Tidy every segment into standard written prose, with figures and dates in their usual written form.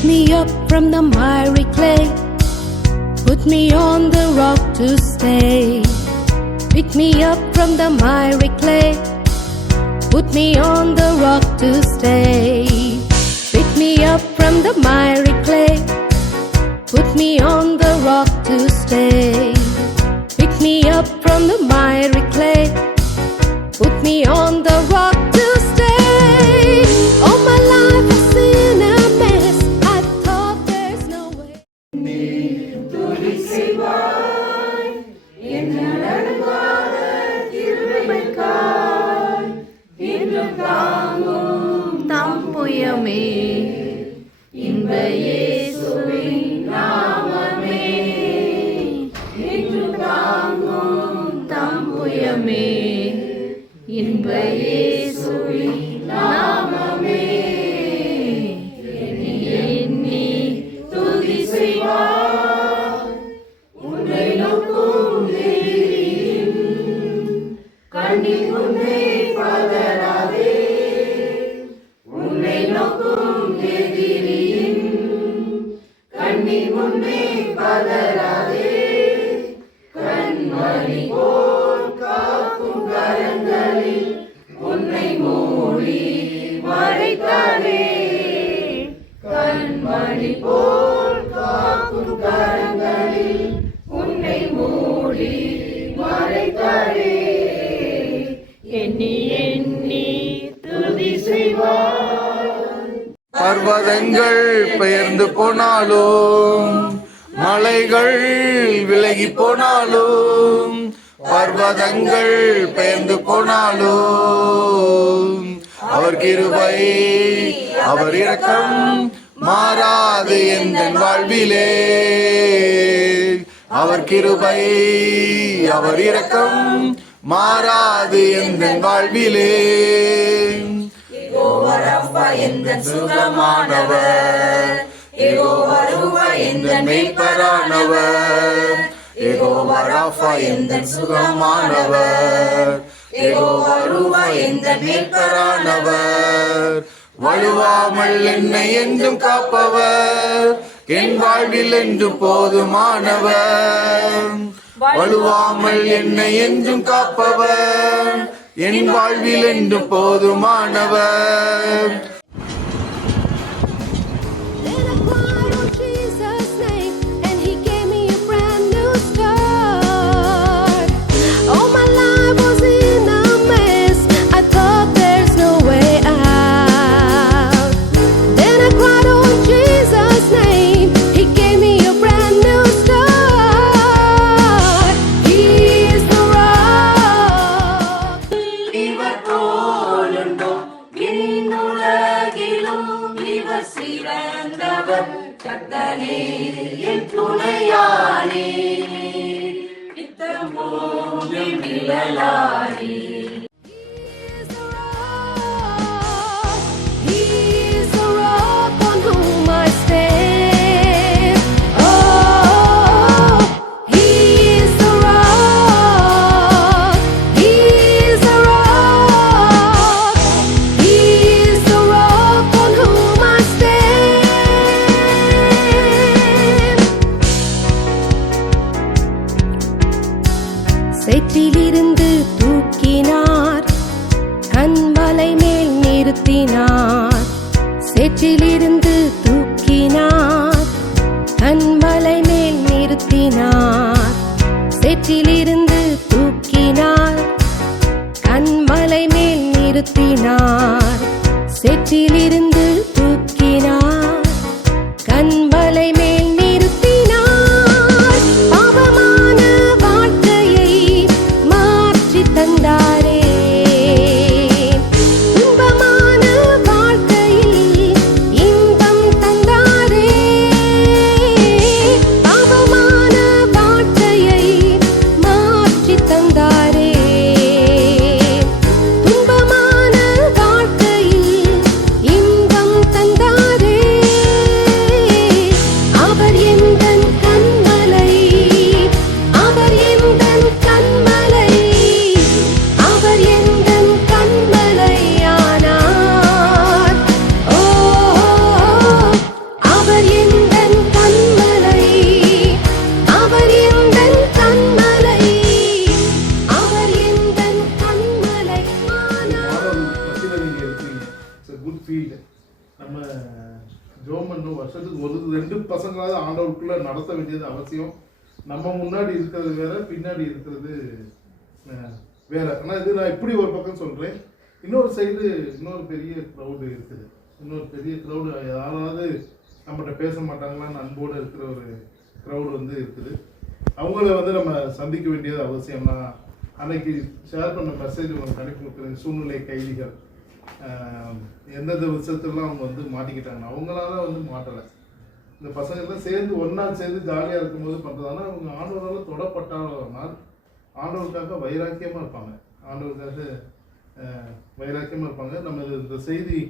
Pick me up from the miry clay, put me on the rock to stay. Pick me up from the miry clay, put me on the rock to stay. Pick me up from the miry clay, put me on the rock to stay. Pick me up from the miry clay, put me on the rock to stay. All my life was in a mess, I thought there's no way. துதி செய்வாய் என் நடங்காத திருமைக்காய், இன்றும் தாங்கும் தம் புயமே இன்ப இயேசுவின் நாமமே. இன்றும் தாங்கும் தம் புயமே இன்ப இயேசுவின் நாமமே. எண்ணி எண்ணி துதி செய்வாய் உன்னை நோக்கும் எதிரியின் கண்ணின் முன்னே பதறாதே. உன்னை நோக்கும் எதிரியின் கண்ணின் முன்னே பதறாதே. கண்மணி போல் காக்கும் கரங்களில் உன்னை மூடி மறைத்தாரே. கண்மணி போல் காக்கும் கரங்களில் உன்னை மூடி மறைத்தாரே. எண்ணி எண்ணி துதி செய்வாய். பர்வதங்கள் பெயர்ந்து போனாலும், மலைகள் விலகி போனாலும், பர்வதங்கள் பெயர்ந்து போனாலும், அவர் கிருபை அவர் இரக்கம் மாறாது எந்தன் வாழ்விலே. அவர் கிருபை அவர் இரக்கம் மாறாது எந்தன் வாழ்விலே. யெகோவா ரப்பா எந்தன் சுகமானவர், யெகோவா ரூவா எந்தன் மேய்ப்பரானவர். யெகோவா ரப்பா எந்தன் சுகமானவர், யெகோவா ரூவா எந்தன் மேய்ப்பரானவர். வழுவாமல் என்னை என்றும் காப்பவர், என் வாழ்வில் என்று போதுமானவர். வழுவாமல் என்னை என்றும் காப்பவர், என் வாழ்வில் என்று போதுமானவர். Then I cried on Jesus' name, and He gave me a brand new start. All my life was in a mess, I thought there's no way out. Then I cried on Jesus' name, He gave me a brand new start. He is the rock. இவர் போலுண்டோ இன்னுலகிலும், இவர் சிறந்தவர் கர்த்தனே என் துணையானே. நித்தமோடு நிழலானே. He is the rock on whom I stand. Oh, He is the rock. He is the rock. He is the rock on whom I stand. சேற்றிலிருந்து தூக்கினார், கண்மலை மேல் நிறுத்தினார். சேற்றிலிருந்து தூக்கினார், கண்மலை மேல் நிறுத்தினார். சேற்றிலிருந்து தூக்கினார், கண்மலை மேல் நிறுத்தினார். சேற்றிலிருந்து தூக்கினார், கண்மலை மேல் நிறுத்தினார். பாவமான வாழ்க்கையை மாற்றி தந்தாரே. துன்பமான வாழ்க்கையில் இன்பம் தந்தாரே. பாவமான வாழ்க்கையை மாற்றி தந்தாரே. துன்பமான வாழ்க்கையில் இன்பம் ஜெபம் பண்ணணும். வருஷத்துக்கு ஒரு 2 பசங்களாவது ஆண்டவருக்குள்ள நடத்த வேண்டியது அவசியம். நம்ம முன்னாடி இருக்கிறது வேற, பின்னாடி இருக்கிறது வேற. ஆனால் இது நான் இப்படி ஒரு பக்கம் சொல்கிறேன். இன்னொரு சைடு இன்னொரு பெரிய க்ரௌடு இருக்குது. இன்னொரு பெரிய க்ரௌடு, யாராவது நம்மகிட்ட பேச மாட்டாங்களான்னு அன்போடு இருக்கிற ஒரு க்ரௌடு வந்து இருக்குது. அவங்கள வந்து நம்ம சந்திக்க வேண்டியது அவசியம். நான் அன்னைக்கு ஷேர் பண்ண மெசேஜ் உங்களுக்கு அனுப்பி கொடுக்குறேன். சூழ்நிலை கைதிகள் எந்தெந்த விஷயத்துலாம் அவங்க வந்து மாட்டிக்கிட்டாங்க, அவங்களால வந்து மாட்டலை. இந்த பசங்கள்லாம் சேர்ந்து ஒன்றா சேர்ந்து ஜாலியாக இருக்கும்போது பண்ணுறதானா அவங்க ஆண்டவரால் தொடப்பட்டால் ஆண்டவருக்காக வைராக்கியமாக இருப்பாங்க. ஆண்டவருக்காக வைராக்கியமாக இருப்பாங்க. நம்ம இந்த செய்தி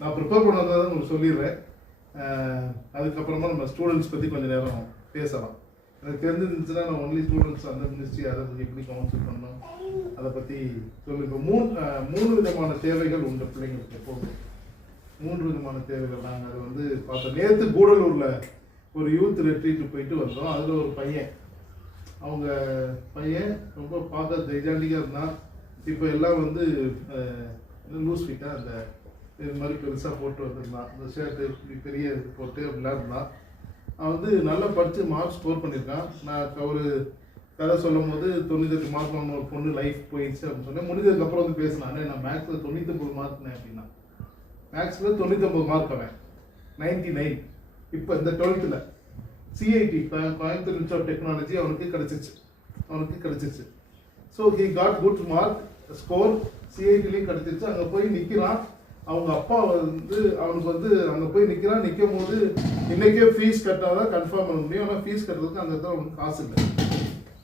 நான் ப்ரிப்பேர் பண்ணதான் உங்களுக்கு சொல்லிடுறேன். அதுக்கப்புறமா நம்ம ஸ்டூடெண்ட்ஸ் பற்றி கொஞ்சம் நேரம் பேசலாம். எனக்கு தெரிஞ்சிருந்துச்சுன்னா நான் ஒன்லி ஸ்டூடெண்ட்ஸ் அந்த மினிஸ்ட்ரி அதை பற்றி எப்படி கவுன்சில் பண்ணணும் அதை பற்றி சொல்லியிருக்கோம். 3 விதமான தேவைகள் உண்டு பிள்ளைங்களுக்கு. எப்போது 3 விதமான தேவைகள் நாங்கள் அதை வந்து பார்த்தோம். நேற்று கூடலூரில் ஒரு யூத் ரெட்ரீட்டு போயிட்டு வந்தோம். அதில் ஒரு பையன், அவங்க பையன் ரொம்ப பார்க்க தைஜாண்டிக்காக இருந்தான். இப்போ எல்லாம் வந்து லூஸ் ஃபிட்டாக அந்த இது மாதிரி பெருசாக போட்டு வந்திருந்தான். இந்த ஷர்ட்டு பெரிய இது போட்டு அப்படிலாம் இருந்தான். அவன் வந்து நல்லா படித்து மார்க் ஸ்கோர் பண்ணியிருக்கான். நான் ஒரு கதை சொல்லும் போது 98 மார்க் வாங்கின ஒரு பொண்ணு லைஃப் போயிடுச்சு அப்படின்னு சொன்னேன். முடிஞ்சதுக்கப்புறம் வந்து பேசினானே, நான் மேக்ஸில் 99 மார்க்னேன் அப்படின்னா. மேக்ஸில் 99 மார்க் அவன் 99. இப்போ இந்த 12th CIT Coimbatore institute of technology அவனுக்கு கிடச்சிச்சு. So he got good mark score. சிஐடிலையும் கிடச்சிச்சு. அங்கே போய் நிற்கிறான். அவங்க அப்பா வந்து அவனுக்கு வந்து அங்கே போய் நிற்கும் போது இன்றைக்கே ஃபீஸ் கட்டாதான் கன்ஃபார்ம் பண்ண முடியும். ஆனால் ஃபீஸ் கட்டுறதுக்கு அந்த இடத்துல அவனுக்கு காசு இல்லை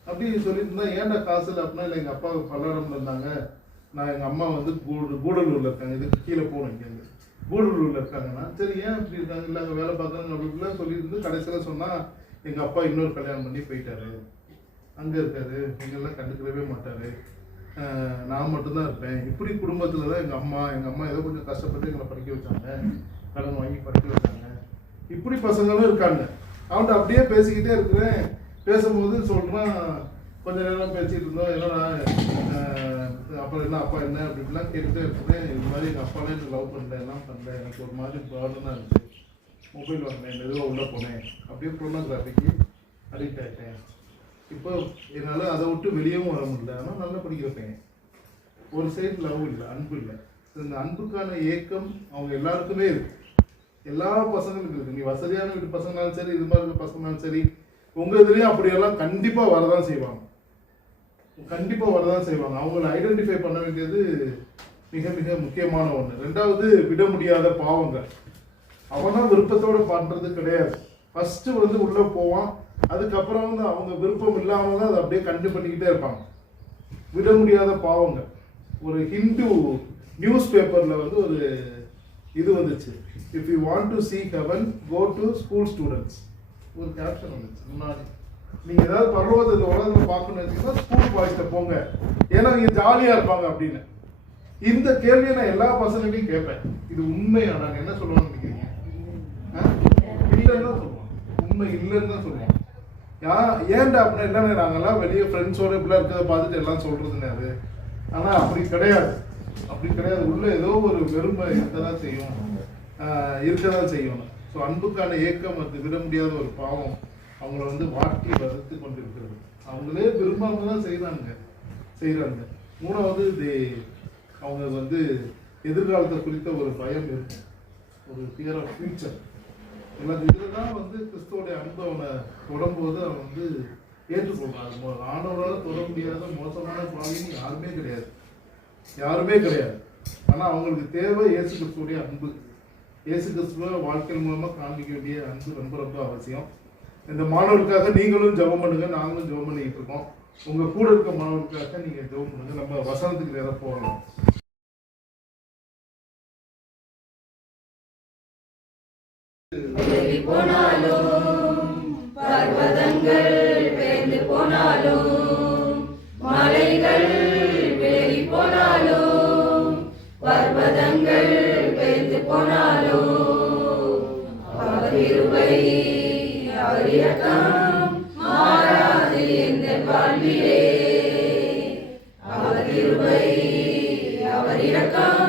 அப்படின்னு சொல்லிட்டு இருந்தா. ஏன்டா காசு இல்லை அப்படின்னா, இல்லை எங்கள் அப்பா பல்லடம்ல இருந்தாங்க, நான் எங்கள் அம்மா வந்து கூடலூரில் இருக்காங்க, இதுக்கு கீழே போகணும், இங்கேருந்து கூடலூரில் இருக்காங்கன்னா சரி ஏன் அப்படி இருக்காங்க, இல்லை அங்கே வேலை பார்க்குறாங்க அப்படின்லாம் சொல்லியிருந்து கடைசியில் சொன்னால் எங்கள் அப்பா இன்னொரு கல்யாணம் பண்ணி போயிட்டாரு, அங்கே இருக்காரு, எங்கெல்லாம் கண்டுக்கவே மாட்டார், நான் மட்டும்தான் இருப்பேன். இப்படி குடும்பத்தில் தான் எங்கள் அம்மா ஏதோ கொஞ்சம் கஷ்டப்பட்டு எங்களை படிக்க வச்சாங்க, கடன் வாங்கி படிக்க வச்சாங்க. இப்படி பசங்களும் இருக்காங்க. அவன்கிட்ட அப்படியே பேசிக்கிட்டே இருக்கிறேன். பேசும்போது சொல்கிறான், கொஞ்ச நேரம் பேசிகிட்டு இருந்தோம், என்னடா அப்புறம் என்ன அப்பா என்ன அப்படின்லாம் கேட்டுகிட்டே இருக்கிறேன். இது மாதிரி எங்கள் அப்பாலாம் எனக்கு லவ் பண்ணல, எல்லாம் பண்ணல, எனக்கு ஒரு மாதிரி ப்ராப்ளமாக இருந்துச்சு, மொபைல் வாங்கினேன், மெதுவாக உள்ளே போனேன், அப்படியே ப்ரோனோகிராஃபிக்கு அடிக்ட் ஆகிட்டேன். இப்போ என்னால் அதை விட்டு வெளியவும் வர முடியல. ஆனால் நல்லா படிக்கிற பையன். ஒரு சைடு லவ் இல்லை, அன்பு இல்லை. இந்த அன்புக்கான ஏக்கம் அவங்க எல்லாருக்குமே இருக்கு. எல்லா பசங்களுக்கும் இருக்குது. நீ வசதியான வீட்டு பசங்களாலும் சரி, இது மாதிரி இருக்க பசங்களாலும் சரி, உங்கள் இதுலேயும் அப்படியெல்லாம் கண்டிப்பாக வரதான் செய்வாங்க. அவங்கள ஐடென்டிஃபை பண்ண வேண்டியது மிக மிக முக்கியமான ஒன்று. 2வது, விட முடியாத பாவங்கள். அவனா விருப்பத்தோடு பண்ணுறது கிடையாது. ஃபஸ்ட்டு வந்து உள்ளே போவான். அதுக்கப்புறம் வந்து அவங்க விருப்பம் இல்லாமல் தான் அதை அப்படியே கண்டு பண்ணிக்கிட்டே இருப்பாங்க. விட முடியாத பாவங்கள். ஒரு ஹிந்து நியூஸ் பேப்பரில் வந்து ஒரு இது வந்துச்சு, if you want to see heaven go to school students. ஒரு கேப்ஷன் வந்துச்சு முன்னாடி. நீங்கள் ஏதாவது பரலோகத்தில் உலகத்தில் பார்க்கணும்னு வச்சிங்கன்னா ஸ்கூல் பாய்ஸ்ட்டை போங்க, ஏன்னா நீங்கள் ஜாலியாக இருப்பாங்க அப்படின்னு. இந்த கேள்வியை நான் எல்லா பசங்களையும் கேட்பேன். இது உண்மையா? நாங்கள் என்ன சொல்லுவாங்கன்னு நினைக்கிறீங்க? இல்லைன்னு தான் சொல்லுவோம். உண்மை இல்லைன்னு தான் சொல்லுவோம். ஏன்டா அப்படின்னா என்னன்னா, நாங்கள்லாம் வெளியே ஃப்ரெண்ட்ஸோடு இப்படிலாம் இருக்கிறத பார்த்துட்டு எல்லாம் சொல்கிறதுன்னு அது. ஆனால் அப்படி கிடையாது. உள்ள ஏதோ ஒரு வெறுமை இருக்கதான் செய்யும். ஸோ அன்புக்கான ஏக்கம் அது விட முடியாத ஒரு பாவம் அவங்கள வந்து வாட்டி வளர்த்து கொண்டு இருக்கிறது. அவங்களே விரும்பாம தான் செய்கிறாங்க. 3வது, அவங்க வந்து எதிர்காலத்தை குறித்த ஒரு பயம் இருக்கும், ஒரு ஃபியர் ஆஃப் ஃபியூச்சர். இதில் தான் வந்து கிறிஸ்துவோடைய அன்பு அவனை தொடும்போது அவன் வந்து ஏற்றுக்கொள்றான். ஆண்டவரால் தொட முடியாத மோசமான பாவின்னு யாருமே கிடையாது. ஆனால் அவங்களுக்கு தேவை இயேசு கிறிஸ்துவோடைய அன்பு. இயேசு கிறிஸ்துவ வாழ்க்கையின் மூலமாக காண்பிக்க வேண்டிய அன்பு ரொம்ப ரொம்ப அவசியம். இந்த மாணவர்களுக்காக நீங்களும் ஜெபம் பண்ணுங்க, நாங்களும் ஜெபம் பண்ணிக்கிட்டு இருக்கோம். உங்கள் கூட இருக்க மாணவர்களுக்காக நீங்கள் ஜெபம் பண்ணுங்க. நம்ம வசனத்துக்கு நேரம் போகலாம். பர்வதங்கள் பெயர்ந்து போனாலும், மலைகள் விலகி போனாலும், பர்வதங்கள் பெயர்ந்து போனாலும், அவர் கிருபை அவர் இரக்கம் மாறாது எந்த வாழ்விலே. அவர் கிருபை அவர் இரக்கம்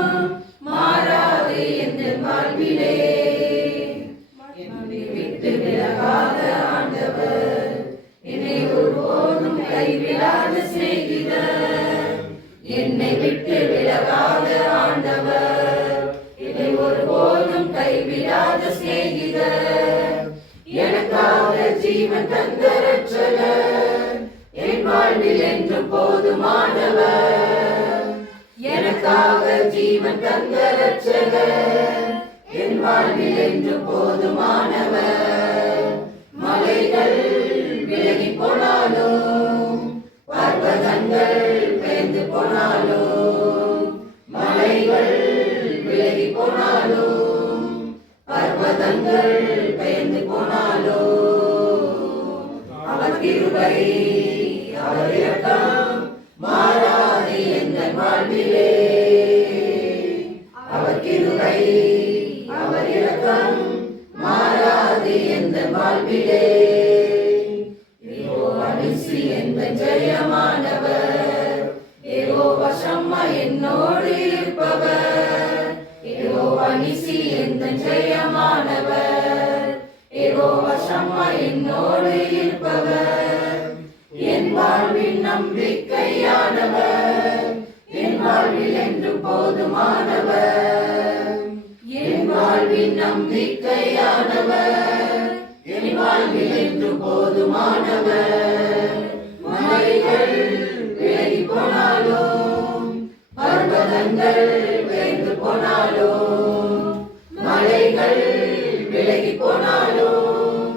மாறாது எந்த வாழ்விலே. இரட்சகர் என் வாழ்வில் என்று போதுமானவர். மலைகள் விலகி போனாலும் பர்வதங்கள் பெயர்ந்து போனாலும், மலைகள் விலகி போனாலும் பர்வதங்கள் பெயர்ந்து போனாலும், அவர் கிருபை அவர் இரக்கம் மாறாது எங்கள் வாழ்விலே. அவர் கிருபை அவர் இரக்கம் மாறாது எங்கள் வாழ்விலே. யெகோவா நிசி எங்கள் ஜெயமானவர், யெகோவா ஷம்மா என்னோடு இருப்பவர். யெகோவா நிசி எங்கள் ஜெயமானவர், யெகோவா ஷம்மா என்னோடு இருப்பவர். என் வாழ்வின் நம்பிக்கையானவர், என் வாழ்வில் என்று போதுமானவர். என் வாழ்வின் நம்பிக்கையானவர், என் வாழ்வில் என்று போதுமானவர். மலைகள் விலகி போனாலும் பர்வதங்கள் பெயர்ந்து போனாலும், மலைகள் விலகி போனாலும்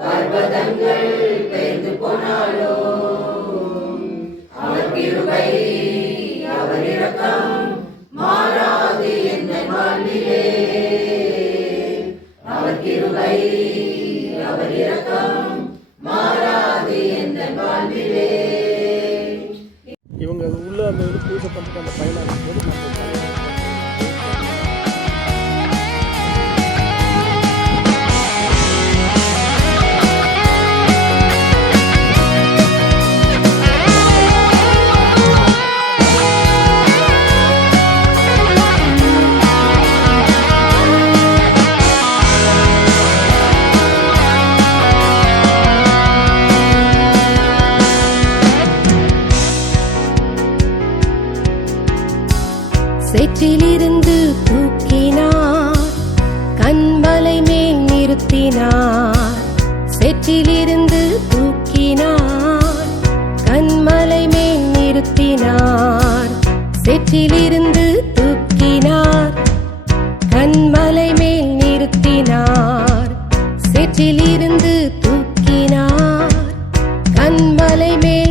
பர்வதங்கள் பெயர்ந்து போனாலும், அவர் கிருபை அவர் இரக்கம் மாறாது எங்கள் வாழ்விலே. அவர் கிருபை அவர் இரக்கம் மாறாது எங்கள் வாழ்விலே. இவங்க உள்ள அந்த இது பூஜை பண்ணிட்டு அந்த பயணம் போது சேற்றிலிருந்து தூக்கினார், கண்மலை மேல் நிறுத்தினார். சேற்றிலிருந்து தூக்கினார், கண்மலை மேல் நிறுத்தினார். சேற்றிலிருந்து தூக்கினார், கண்மலை மேல் நிறுத்தினார். சேற்றிலிருந்து தூக்கினார், கண்மலை மேல்